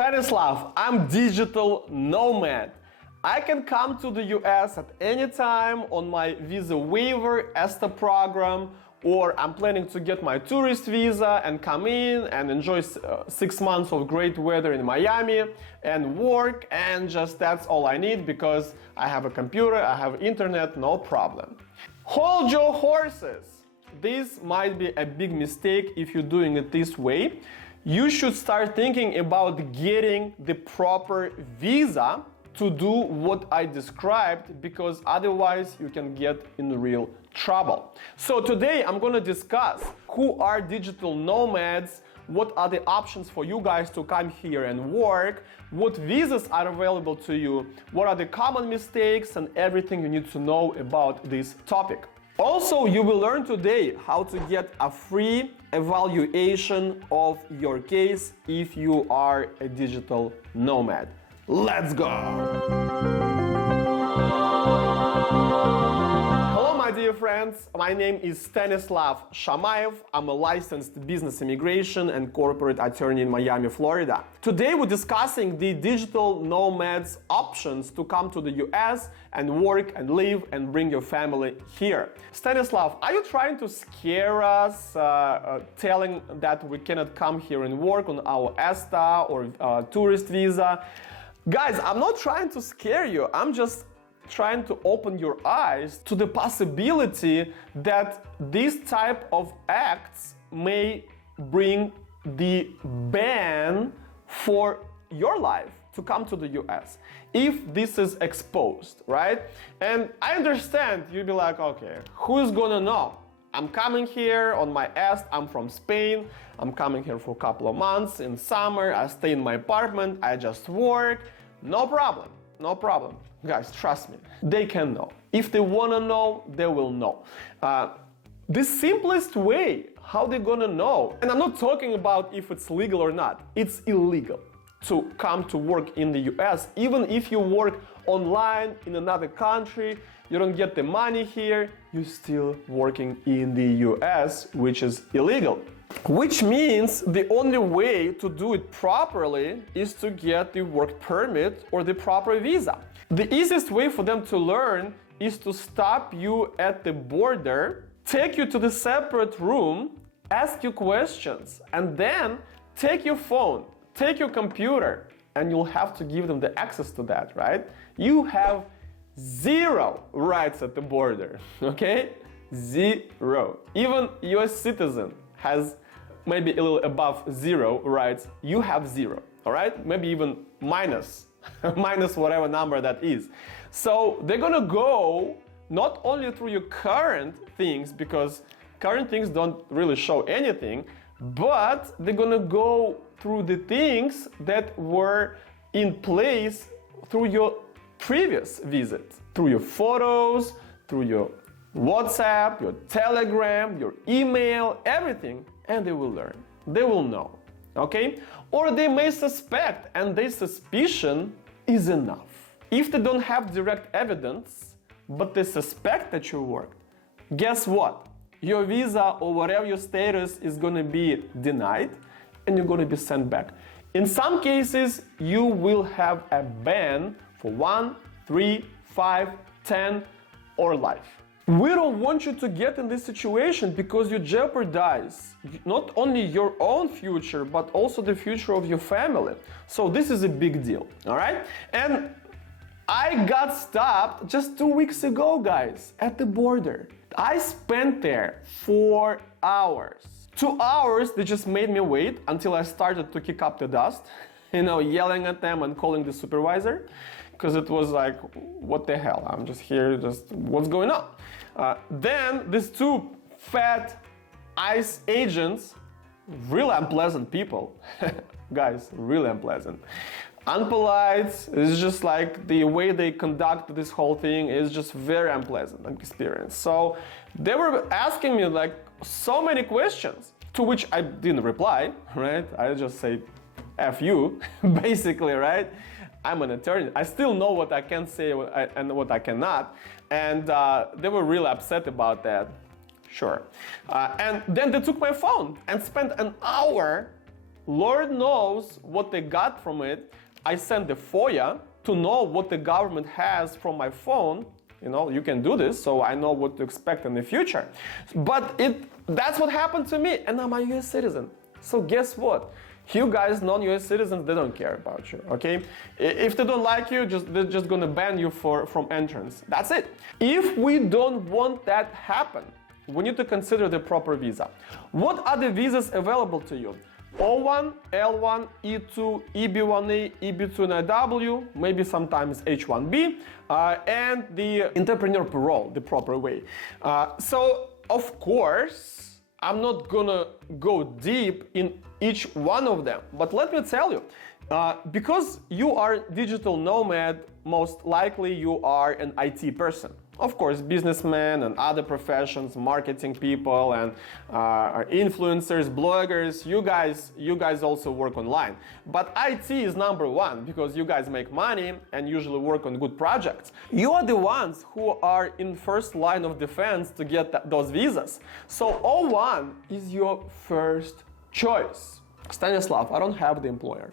Stanislav, I'm digital nomad. I can come to the US at any time on my visa waiver ESTA program, or I'm planning to get my tourist visa and come in and enjoy 6 months of great weather in Miami and work, and just that's all I need because I have a computer, I have internet, no problem. Hold your horses. This might be a big mistake if you're doing it this way. You should start thinking about getting the proper visa to do what I described, because otherwise you can get in real trouble. So today I'm going to discuss who are digital nomads, what are the options for you guys to come here and work, what visas are available to you, what are the common mistakes, and everything you need to know about this topic. Also, you will learn today how to get a free evaluation of your case if you are a digital nomad. Let's go! Hello, my dear friends. My name is Stanislav Shamayev. I'm a licensed business immigration and corporate attorney in Miami, Florida. Today, we're discussing the digital nomads options to come to the US and work and live and bring your family here. Stanislav, are you trying to scare us, telling that we cannot come here and work on our ESTA or tourist visa? Guys, I'm not trying to scare you. I'm just trying to open your eyes to the possibility that this type of acts may bring the ban for your life to come to the US if this is exposed, right? And I understand you'd be like, okay, who's gonna know? I'm coming here on my EST, I'm from Spain, I'm coming here for a couple of months in summer, I stay in my apartment, I just work, no problem, no problem. Guys, trust me, they can know. If they wanna know, they will know. The simplest way, how they gonna know, and I'm not talking about if it's legal or not, it's illegal to come to work in the US, even if you work online in another country, you don't get the money here, you're still working in the US, which is illegal. Which means the only way to do it properly is to get the work permit or the proper visa. The easiest way for them to learn is to stop you at the border, take you to the separate room, ask you questions, and then take your phone, take your computer, and you'll have to give them the access to that, right? You have zero rights at the border, okay? Zero. Even US citizen has maybe a little above zero rights. You have zero, all right? Maybe even minus whatever number that is. So they're gonna go not only through your current things, because current things don't really show anything, but they're gonna go through the things that were in place through your previous visit, through your photos, through your WhatsApp, your Telegram, your email, everything, and they will learn, they will know, okay? Or they may suspect, and their suspicion is enough. If they don't have direct evidence, but they suspect that you worked, guess what? Your visa or whatever your status is gonna be denied, and you're gonna be sent back. In some cases, you will have a ban for 1, 3, 5, 10, or life. We don't want you to get in this situation because you jeopardize not only your own future, but also the future of your family. So this is a big deal, all right? And I got stopped just 2 weeks ago, guys, at the border. I spent there 4 hours. 2 hours, they just made me wait until I started to kick up the dust, you know, yelling at them and calling the supervisor, because it was like, what the hell, I'm just here, just what's going on? Then these 2 fat ICE agents, really unpleasant people, guys, really unpleasant. Unpolite, it's just like the way they conduct this whole thing is just very unpleasant experience. So they were asking me like so many questions, to which I didn't reply, right? I just say, F you, basically, right? I'm an attorney. I still know what I can say and what I cannot. And they were really upset about that. Sure. And then they took my phone and spent an hour Lord knows what they got from it. I sent the FOIA to know what the government has from my phone. You can do this, so I know what to expect in the future. But that's what happened to me, and I'm a US citizen. So guess what? You guys, non-US citizens, they don't care about you, okay? If they don't like you, they're just gonna ban you from entrance. That's it. If we don't want that happen, we need to consider the proper visa. What are the visas available to you? O-1, L-1, E-2, EB-1A, EB-2 NIW, maybe sometimes H-1B, and the entrepreneur parole, the proper way. So, of course, I'm not gonna go deep in each one of them, but let me tell you, because you are digital nomad, most likely you are an IT person. Of course, businessmen and other professions, marketing people and influencers, bloggers, you guys also work online. But IT is number one because you guys make money and usually work on good projects. You are the ones who are in first line of defense to get those visas. So O-1 is your first choice. Stanislav, I don't have the employer.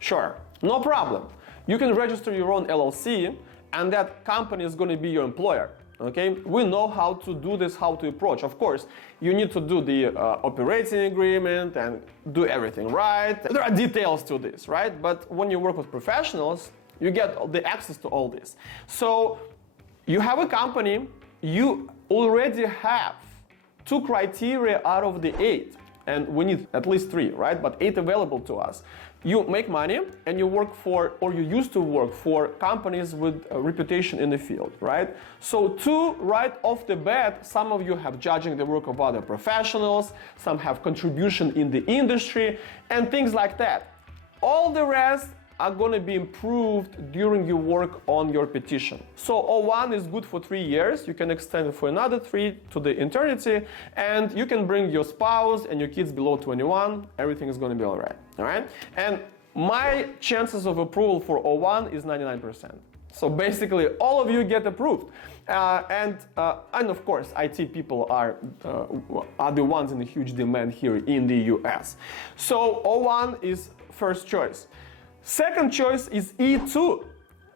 Sure, no problem. You can register your own LLC and that company is going to be your employer, okay? We know how to do this, how to approach. Of course, you need to do the operating agreement and do everything right. There are details to this, right? But when you work with professionals, you get the access to all this. So you have a company, you already have 2 criteria out of the 8. And we need at least 3, right? But 8 available to us. You make money and you work for, or you used to work for companies with a reputation in the field, right? So 2 right off the bat, some of you have judging the work of other professionals, some have contribution in the industry and things like that. All the rest are going to be improved during your work on your petition. So O-1 is good for 3 years. You can extend it for another 3 to the eternity, and you can bring your spouse and your kids below 21. Everything is going to be all right? And my chances of approval for O-1 is 99%. So basically, all of you get approved. And of course, IT people are the ones in a huge demand here in the US. So O-1 is first choice. Second choice is E2.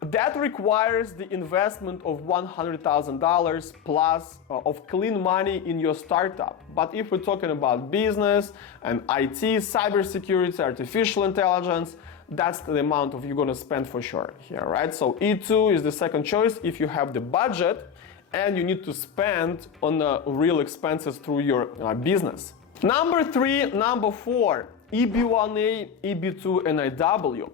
That requires the investment of $100,000 plus of clean money in your startup. But if we're talking about business and IT, cybersecurity, artificial intelligence, that's the amount of you're going to spend for sure here, right? So E2 is the second choice if you have the budget and you need to spend on real expenses through your business. Number 4. EB-1A, EB-2 NIW.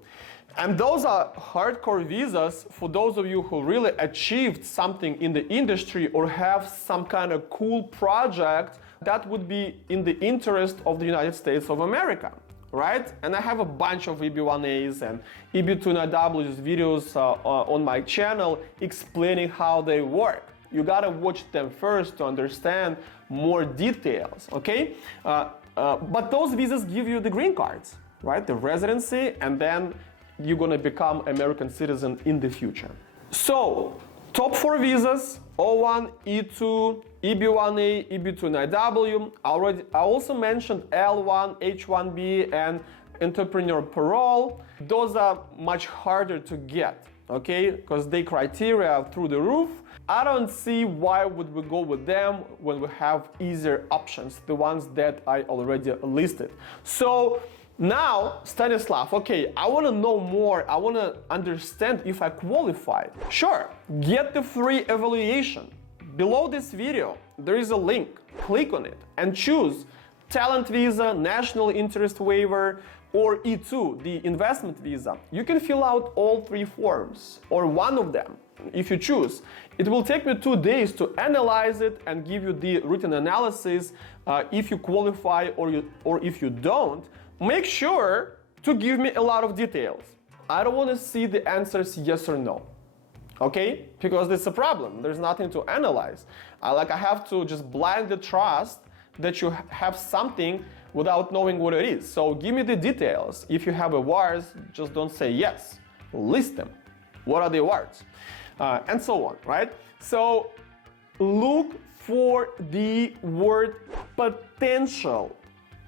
And those are hardcore visas for those of you who really achieved something in the industry or have some kind of cool project that would be in the interest of the United States of America, right? And I have a bunch of EB-1As and EB-2 NIW's videos on my channel explaining how they work. You gotta watch them first to understand more details, okay? But those visas give you the green cards, right? The residency, and then you're gonna become American citizen in the future. So, top 4 visas, O-1, E-2, EB-1A, EB-2 NIW. I also mentioned L-1, H-1B, and entrepreneur parole. Those are much harder to get, okay? Because they criteria are through the roof. I don't see why would we go with them when we have easier options, the ones that I already listed. So now, Stanislav, okay, I want to know more. I want to understand if I qualified. Sure, get the free evaluation. Below this video, there is a link. Click on it and choose talent visa, national interest waiver, or E2, the investment visa. You can fill out all 3 forms or one of them if you choose. It will take me 2 days to analyze it and give you the written analysis if you qualify or if you don't. Make sure to give me a lot of details. I don't want to see the answers yes or no, okay? Because there's a problem. There's nothing to analyze. I have to just blindly trust that you have something without knowing what it is. So give me the details. If you have awards, just don't say yes. List them. What are the awards? And so on, right? So look for the word potential.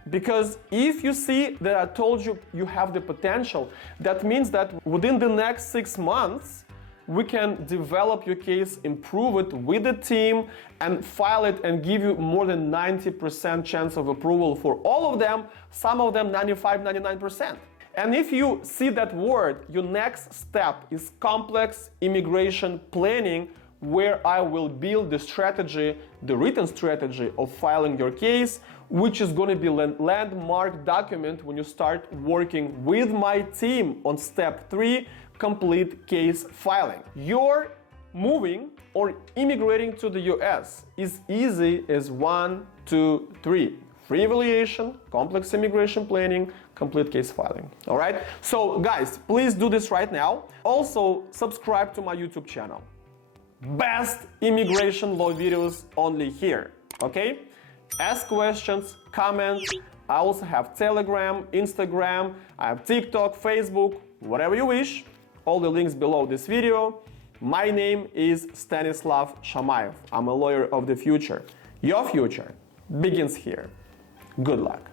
Because if you see that I told you you have the potential, that means that within the next 6 months, we can develop your case, improve it with the team, and file it and give you more than 90% chance of approval for all of them, some of them 95, 99%. And if you see that word, your next step is complex immigration planning, where I will build the strategy, the written strategy of filing your case, which is going to be a landmark document when you start working with my team on step 3, complete case filing. Your moving or immigrating to the US is easy as 1, 2, 3. Free evaluation, complex immigration planning, complete case filing. All right? So guys, please do this right now. Also, subscribe to my YouTube channel. Best immigration law videos only here, okay? Ask questions, comment. I also have Telegram, Instagram, I have TikTok, Facebook, whatever you wish. All the links below this video. My name is Stanislav Shamayev. I'm a lawyer of the future. Your future begins here. Good luck.